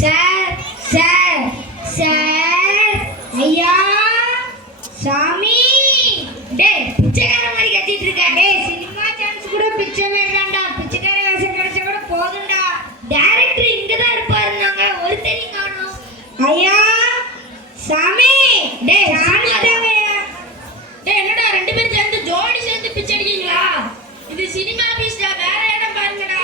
Sir sir sir ஐயா சாமி டேய் பிச்சைக்கார மாதிரி கத்திட்டு இருக்க. டேய் சினிமா சான்ஸ் கூட பிச்சை வேண்டாம்டா, பிச்சைக்கார வேஷம் கிடைச்சா கூட போதும்டா. டைரக்டர் இங்க தான் இருப்பாருன்னாங்க, ஒருத்தரையும் காணோம். ஐயா சாமி டேய் சான்ஸ் தேவையா? டேய் என்னடா ரெண்டு பேரும் சேர்ந்து ஜோடி சேர்ந்து பிச்சை அடிக்கீங்களா? இது சினிமா ஆபீஸ்டா, வேற இடம் பாருங்கடா.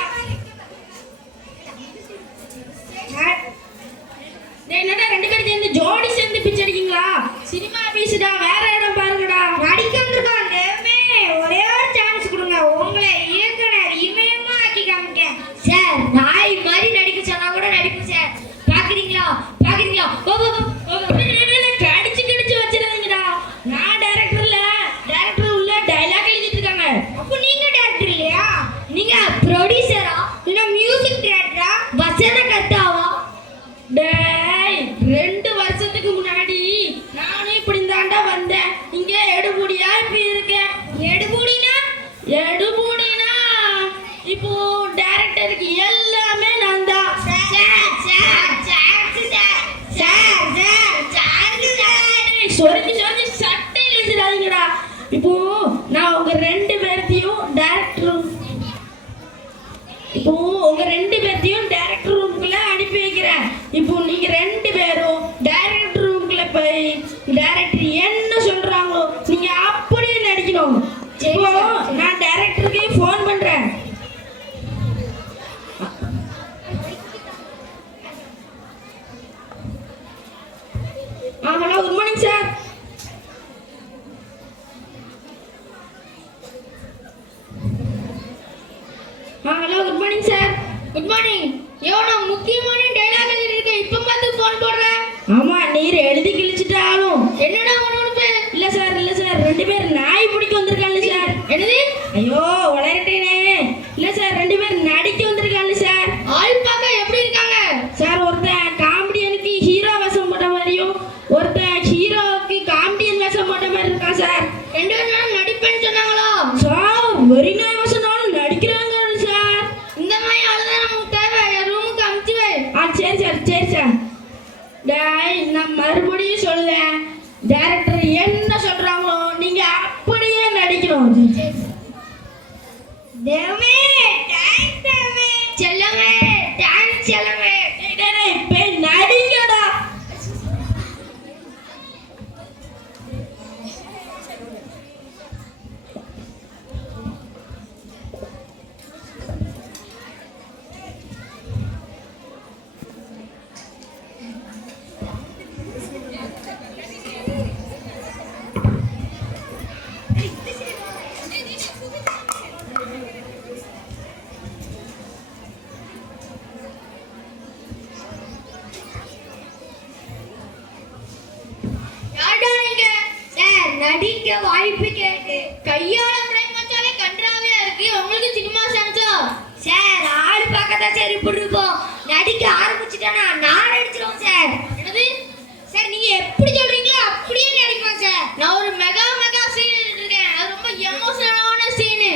டேய் என்னடா ரெண்டு பேரும் சேர்ந்து ஜோடி சேர்ந்து பிச்சை அடிக்கீங்களா? சினிமா ஆபீஸ்டா, வேற இடம் பாருங்கடா. நடிக்க வந்திருக்கோம் தேவமே, ஒரே ஒரு சான்ஸ் கொடுங்க, உங்களை இயக்குனர் இமயமா ஆக்கி காமிக்க. சார் நாய் மாதிரி நடிக்க சொன்னா கூட நடிப்போம் சார். பாக்குறீங்களா பாக்குறீங்களா? கடிச்சு கடிச்சு வச்சிருந்தீங்கடா. நான் டைரக்டர் இல்ல, டைரக்டர் உள்ள டைலாக் எழுதிட்டு இருக்காங்க. அப்ப நீங்க டைரக்டர் இல்லையா? நீங்க ப்ரொடியூசரா இல்ல மியூசிக் டைரக்டரா வசன கர்த்தாவா? டேய் 2 வருஷத்துக்கு முன்னாடி நானும் இப்படி தாண்டா வந்தேன். இங்க எடுபுடியா இப்ப இருக்கேன். எடுபுடினா இப்போ டைரக்டருக்கு எல்லாமே நான் தான். சொரிஞ்சு சொரிஞ்சு சட்டை இழுத்துடாதீங்கடா. இப்போ நான் உங்க 2 பேர்த்தையும் டைரக்டர் ரூமுக்குள்ள அனுப்பி வைக்கிறேன். இப்போ நீங்க 2 பேரும் டைரக்டர் ரூமுக்குள்ள போய் டைரக்டர் என்ன சொல்றாங்களோ நீங்க அப்படியே நடிக்கணும். இப்போ நான் டைரக்டருக்கு ஃபோன் பண்றேன். Hello good morning sir. Hello good morning sir. Good morning. எவ்வளோ முக்கியமான டைலாக் எழுதிருக்கேன், இப்போ பார்த்து ஃபோன் போடுறேன். ஆமா நீர் எழுதி கிழிச்சிட்டாலும் என்னடா உனக்கு? இல்ல சார் 2 பேர் நாய் பிடிக்க வந்திருக்காங்க சார். என்னது? ஐயோ வளரட்டேனே. இல்ல சார் 2 பேர் நடிக்க வந்திருக்காங்க சார். ஆள் பார்க்க எப்படி இருக்காங்க சார்? ஒருத்தன் காமெடியனுக்கு ஹீரோ வேஷம் போட்ட மாதிரியும் ஒருத்தன் ஹீரோவுக்கு காமெடியன் வேஷம் போட்ட மாதிரி இருக்கான் சார். 2 பேரும் நடிப்பேன்னு சொன்னாங்களோ சார்? வெரி நாய் வேஷம்னாலும் நடிக்கிறாங்க சார். இந்த மாதிரி ஆளுதான் நமக்கு தேவை. ரூமுக்கு அமுச்சு வை. சரி சார். டேய் நான் மறுபடியும் சொல்லுவேன், டைரக்டர் என்ன சொல்றாங்களோ நீங்க அப்படியே நடிக்கணும். தேவமே டைம் தேவமே செல்லமே டைம் செல்லமே. டேய் போய் நடிங்கடா. நடிக்க வாய்ப்பு கேட்டு கையால பிரேம் வச்சாலே கன்றாவியா இருக்கு. உங்களுக்கு சினிமா சான்ஸா? சார் ஆள் பார்க்கதான் சரி போட்டுருப்போம். நடிக்க ஆரம்பிச்சுட்டானா நான் நடிச்சிருவோம் சார். என்னது சார்? நீங்க எப்படி சொல்றீங்களோ அப்படியே நடிப்போம் சார். நான் ஒரு மெகா சீன் எடுத்துருக்கேன். அது ரொம்ப எமோஷனலான சீனு.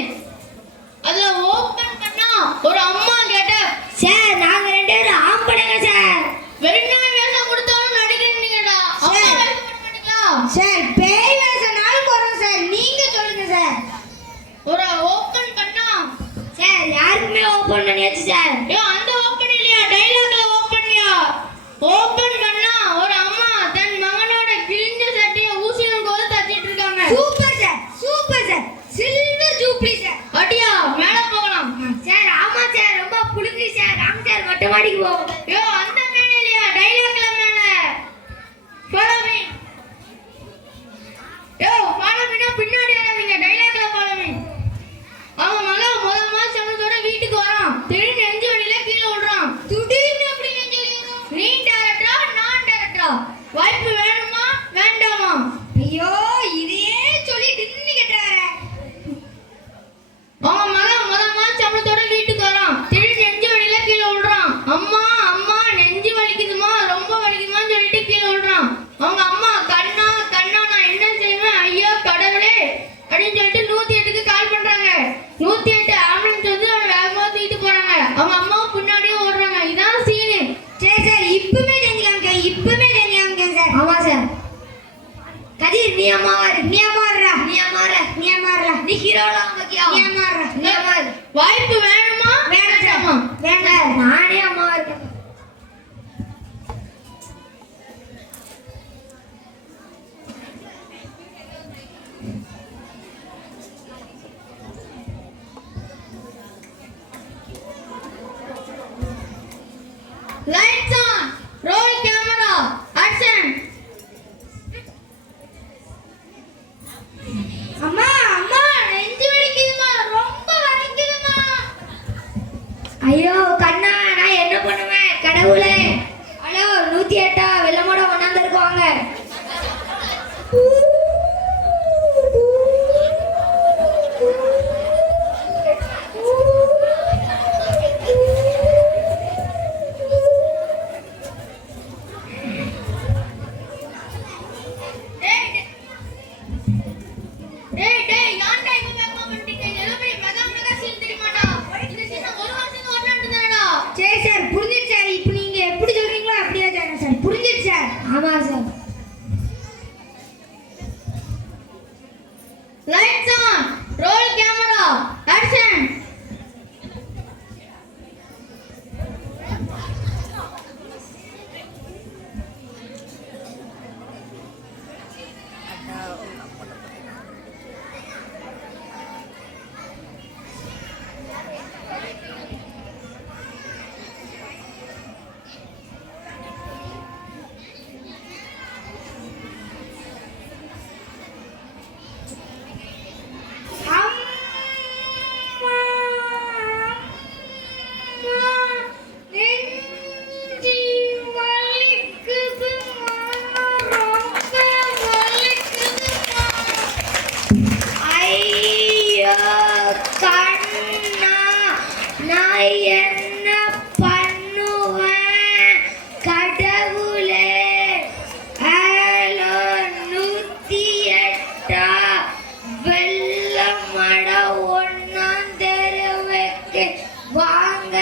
அதுல ஓபன் பண்ணா ஒரு அம்மா கேட்ட சார் நாங்க 2 பேரும் ஆம்பளைங்க சார். வெறும் வேஷம் கொடுத்தாலும் நடிக்கிறீங்கடா. அம்மா வேஷம் பண்ண மாட்டீங்களா சார்? பேய் வேஷம்னாலும் போறோம் சார். நீங்க சொல்லுங்க சார். ஒரு ஓபன் பண்ணா சார் யாருக்குமே ஓபன் பண்ணியாச்சு சார். அந்த ஓபன் இல்லையா, டைலாக்ல ஓபன்யா. ஓபன் பண்ணா ஒரு அம்மா தன் மகனோட கிழிஞ்ச சட்டையை ஊசியில கோல் தட்டிட்டு இருக்காங்க. Super sir. Silver jubilee sir. அடியா மேல போகலாம் சார். ஆமா சார் ரொம்ப புழுங்கி சார். ராம் சார் மொட்டை மாடிக்கு போவோம். அந்த மேல இல்லையா, டைலாக்ல மேல. Follow me. ஃபாலோ மீனா பின்னாடி வராதீங்க, டைலாக்ல ஃபாலோ மீ. அவன் மகன் முதல் மாசம் சம்பளத்தோட வீட்டுக்கு வரான். திடீர்னு நெஞ்சு வலியில கீழே விடுறான். திடீர்னு எப்படி நெஞ்சு வலி வரும்? நீ டைரக்டரா நான் டைரக்டரா? வாய்ப்பு வேணுமா வேண்டாமா? ஐயோ இதையே சொல்லி டின்னு கேட்டாரே. அவன் மகன் முதல் மாசம் சம்பளத்தோட வீட்டுக்கு வரான். திடீர்னு நெஞ்சு வலியில கீழே விடுறான். அம்மா நெஞ்சு அம்மாவாரு நீ அம்மாறா நீ அம்மாற நீ அம்மாறா நீ ஹீரோல அம்மாக்கியா நீ அம்மாறா நீ அம்மாறு வாய்ப்பு வேணுமா வேணாமா வேணாம் நானே அம்மாவா இருக்கேன் Lights on. Roll camera. Action. அம்மா அம்மா நெஞ்சு வலிக்குதுமா ரொம்ப வலிக்குதுமா ஐயோ கண்ணா நான் என்ன பண்ணுவேன் கடவுளே ஹலோ 108 வெள்ளமோட கொண்டாந்துருக்குவாங்க சரி சார் புரிஞ்சிச்சு சார் இப்போ நீங்க எப்படி சொல்றீங்களோ அப்படியே செய்யணும் சார் புரிஞ்சிச்சு சார் ஆமா sir Lights on. Roll camera. Action. என்ன பண்ணுவேன் கடவுளே ஹலோ 108 வெள்ளமட ஒன்னாம் தெருவுக்கு வாங்க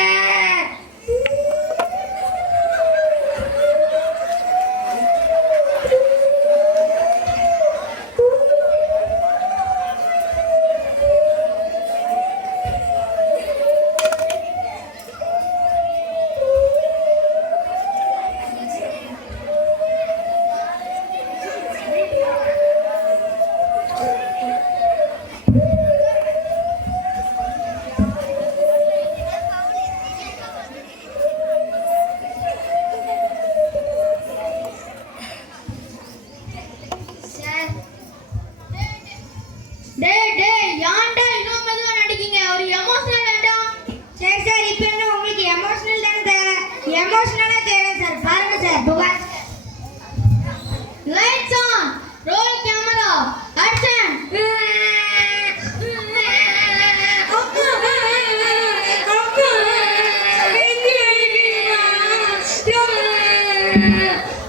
டேய் யாண்டா இன்னும் மெதுவா நடிக்கீங்க ஒரு எமோஷனல் வேண்டாம் சரி சார் இப்போ என்ன உங்களுக்கு எமோஷனல் தானே தேவை எமோஷனலா தேவை சார் பாருங்க சார் புகார் Lights on. Roll camera. Action.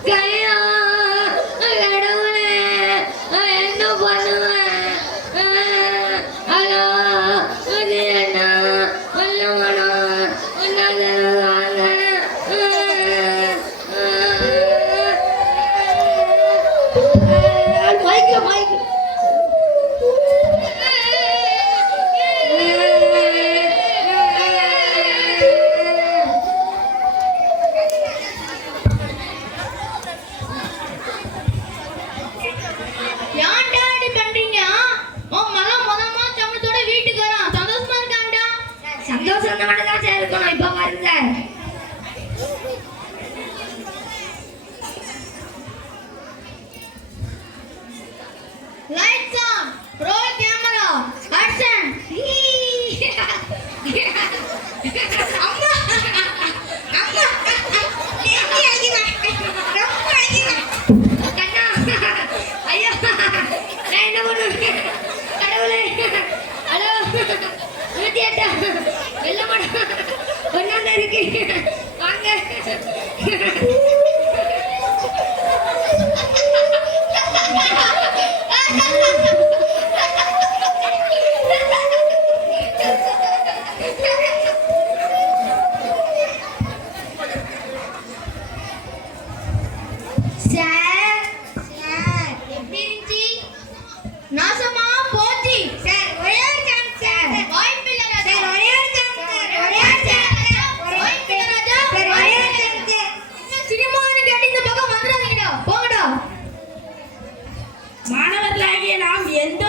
கையா கடவுளே என்ன பண்ணுவேன் ஹலோ அது என்ன வல்லவனா மைக்கு மைக்கு யாண்டா இப்படி பண்றீங்க உன் மகன் முதமா சம்பளத்தோட வீட்டுக்கு வரான் சந்தோஷமா இருக்கான்டா சந்தோஷம் தான் சார் இருக்கணும் இப்போ பாருங்க Lights on. Roll camera. Action. அம்மா அம்மா நீ அடிமா ரொம்ப அடிமா கண்ணா ஐயோ நான் என்ன பண்ணுவேன் கடவுளே ஹலோ 108 வெள்ளமட ஒன்னாம் இருக்கு வாங்க சார் எப்படி இருந்துச்சு நாசமா போச்சு சார். ஒரே ஒரு சான்ஸ் சார். வாய்ப்பில்லை ராஜா. சார் ஒரே ஒரு சான்ஸ் சார். ஒரே ஒரு சான்ஸ். வாய்ப்பில்லை ராஜா. சார் ஒரே ஒரு சான்ஸ். என்ன சினிமான்னு கேட்டு இந்த பக்கம் வந்துடாதீங்கடா. போங்கடா. மாணவர்களாகிய நாம் எந்த